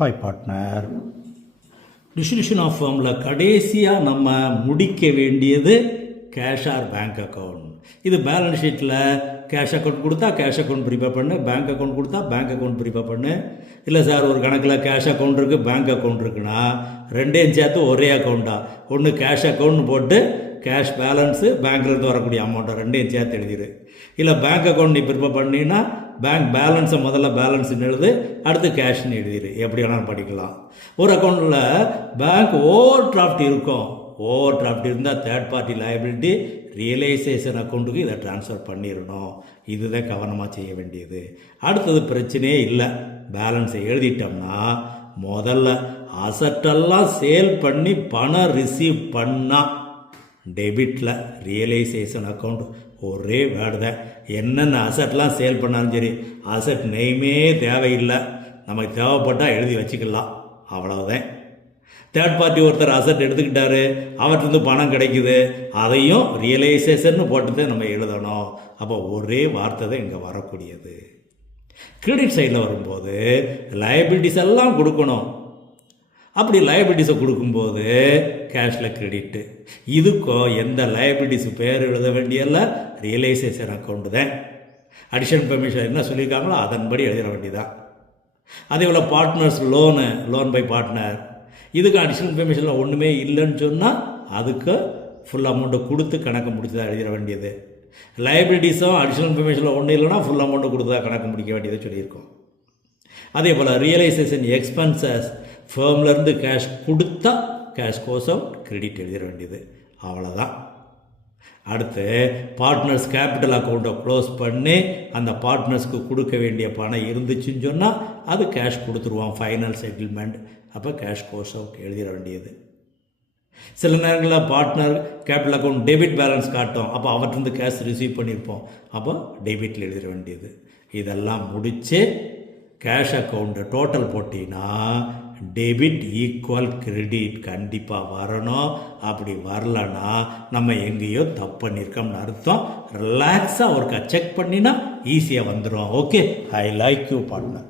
Hi partner. Distribution of ஃபார்மில் கடைசியாக நம்ம முடிக்க வேண்டியது கேஷ் ஆர் பேங்க் அக்கௌண்ட். இது பேலன்ஸ் ஷீட்டில் கேஷ் அக்கௌண்ட் கொடுத்தா கேஷ் அக்கௌண்ட் ப்ரிப்பேர் பண்ணு, பேங்க் அக்கௌண்ட் கொடுத்தா பேங்க் அக்கௌண்ட் ப்ரிப்பேர் பண்ணு. இல்லை சார் ஒரு கணக்கில் கேஷ் அக்கௌண்ட் இருக்குது பேங்க் அக்கௌண்ட் இருக்குன்னா ரெண்டையும் சேர்த்து ஒரே அக்கௌண்ட்டா, ஒன்று கேஷ் அக்கௌண்ட் போட்டு கேஷ் பேலன்ஸு பேங்க்லேருந்து வரக்கூடிய அமௌண்ட்டை ரெண்டையும் சேர்த்து எழுதிடு. இல்லை பேங்க் அக்கௌண்ட் நீ ப்ரிப்பேர் பண்ணினா பேங்க் பேலன்ஸை முதல்ல பேலன்ஸ்னு எழுது, அடுத்து கேஷ்னு எழுதிடு. எப்படி வேணாலும் படிக்கலாம். ஒரு அக்கௌண்ட்டில் பேங்க் ஓவர் டிராஃப்ட் இருக்கும். ஓவர் டிராஃப்ட் இருந்தால் தேர்ட் பார்ட்டி லைபிலிட்டி ரியலைசேஷன் அக்கௌண்ட்டுக்கு இதை ட்ரான்ஸ்ஃபர் பண்ணிடணும். இதுதான் கவனமாக செய்ய வேண்டியது. அடுத்தது பிரச்சனையே இல்லை. பேலன்ஸை எழுதிட்டோம்னா முதல்ல அசட்டெல்லாம் சேல் பண்ணி பணம் ரிசீவ் பண்ணால் டெபிட்டில் ரியலைசேஷன் அக்கௌண்ட் ஒரே வேர்டு தான். என்னென்ன அசட்லாம் சேல் பண்ணாலும் சரி, அசட் நெய்மே தேவையில்லை, நமக்கு தேவைப்பட்டால் எழுதி வச்சுக்கலாம், அவ்வளோதான். தேர்ட் பார்ட்டி ஒருத்தர் அசட் எடுத்துக்கிட்டாரு, அவர்கிட்ட பணம் கிடைக்குது, அதையும் ரியலைசேஷன் போட்டு தான் நம்ம எழுதணும். அப்போ ஒரே வார்த்தை தான் இங்கே வரக்கூடியது. கிரெடிட் சைடில் வரும்போது லைபிலிட்டிஸ் எல்லாம் கொடுக்கணும். அப்படி லைபிலிட்டிஸை கொடுக்கும்போது கேஷில் கிரெடிட்டு. இதுக்கும் எந்த லைபிலிட்டிஸ் பேர் எழுத வேண்டியல்ல, ரியலைசேஷன் அக்கௌண்ட்டு தான். அடிஷன் பெர்மிஷன் என்ன சொல்லியிருக்காங்களோ அதன்படி எழுதிட வேண்டியதான். அதே போல் பார்ட்னர்ஸ் லோன் பை பார்ட்னர், இதுக்கு அடிஷனல் பெர்மிஷனில் ஒன்றுமே இல்லைன்னு சொன்னால் அதுக்கு ஃபுல் அமௌண்ட்டை கொடுத்து கணக்கு முடிச்சு தான் எழுதிட வேண்டியது. லைபிலிட்டிஸும் அடிஷனல் பெர்மிஷனில் ஒன்றும் இல்லைன்னா ஃபுல் அமௌண்ட்டை கொடுத்து தான் கணக்கு முடிக்க வேண்டியதை சொல்லியிருக்கோம். அதே போல் ரியலைசேஷன் எக்ஸ்பென்சஸ், ஃபேர்ம்லேருந்து கேஷ் கொடுத்தா கேஷ் கோசம் கிரெடிட் எழுதிட வேண்டியது, அவ்வளோதான். அடுத்து பார்ட்னர்ஸ் கேபிட்டல் அக்கௌண்ட்டை க்ளோஸ் பண்ணி அந்த பார்ட்னர்ஸ்க்கு கொடுக்க வேண்டிய பணம் இருந்துச்சுன்னு சொன்னால் அது கேஷ் கொடுத்துருவோம், ஃபைனல் செட்டில்மெண்ட். அப்போ கேஷ் கோஸ் அவுட் எழுதிட வேண்டியது. சில நேரங்களில் partner capital account debit balance காட்டும், அப்போ அவற்றிருந்து கேஷ் ரிசீவ் பண்ணியிருப்போம், அப்போ டெபிட்டில் எழுதிட வேண்டியது. இதெல்லாம் முடித்து கேஷ் அக்கௌண்ட்டு டோட்டல் போட்டிங்கன்னா டெபிட் ஈக்குவல் கிரெடிட் கண்டிப்பாக வரணும். அப்படி வரலன்னா நம்ம எங்கேயோ தப்பு பண்ணியிருக்கோம்னு அர்த்தம். ரிலாக்ஸாக ஒருக்கா செக் பண்ணினா ஈஸியாக வந்துடும். Okay, I like you partner.